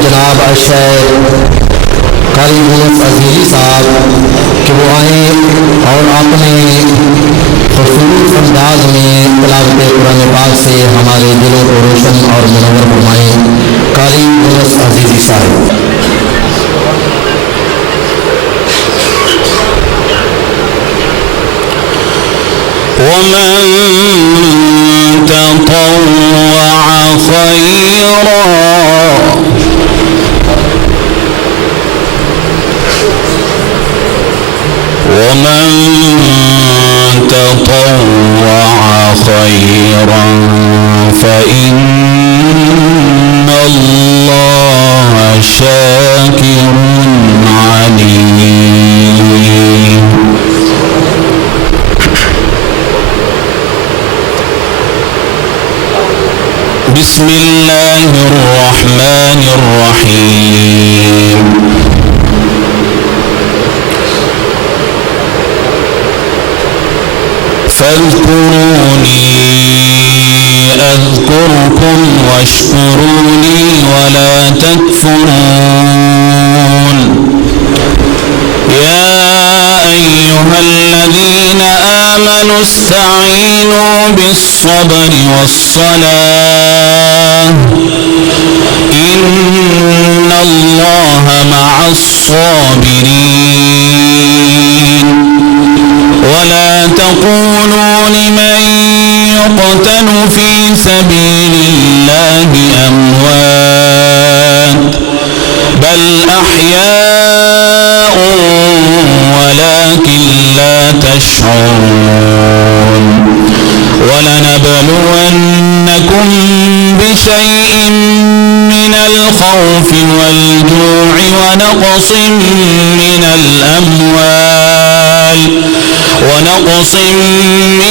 जनाब अशैर कारी अजीजी साहब कि वो आए और अपने खूबसूरत अंदाज में तलावत कुरान पाक से हमारे दिलों को रोशन और मुनवर फरमाएँ कारी अजीजी साहब ومن تطوع خيرا ومن تطوع خيرا فإن الله شاكر عليم. بسم الله الرحمن الرحيم. فاذكروني أذكركم واشكروني ولا تكفرون. يا أيها الذين آمنوا استعينوا بالصبر والصلاة. إن الله مع الصابرين. ولا تقولوا يقتل في سبيل الله أموات. بل أحياء ولكن لا تشعرون. ولنبلونكم بشيء من الخوف والجوع ونقص من الأموال. ونقص من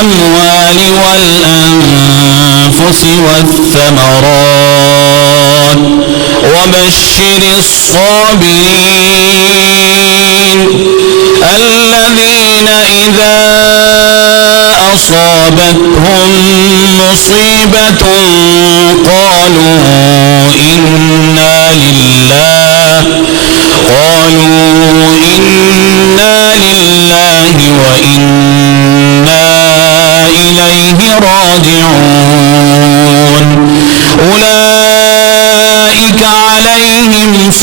الأموال والأنفس والثمرات وبشر الصابرين الذين إذا أصابتهم مصيبة قالوا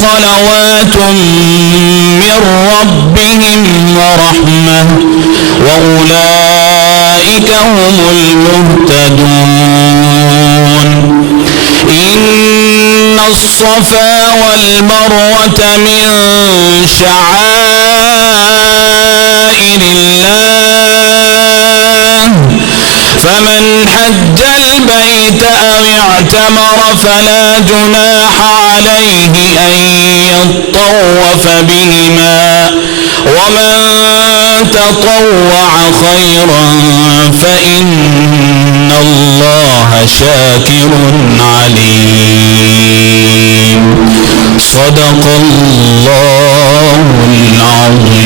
صلوات من ربهم ورحمة وأولئك هم المهتدون. إن الصفا والمروة من شعائر الله. فمن حج البيت أو اعتمر فلا جناح عليه أن يطوف بهما ومن تطوع خيرا فإن الله شاكر عليم. صدق الله العظيم.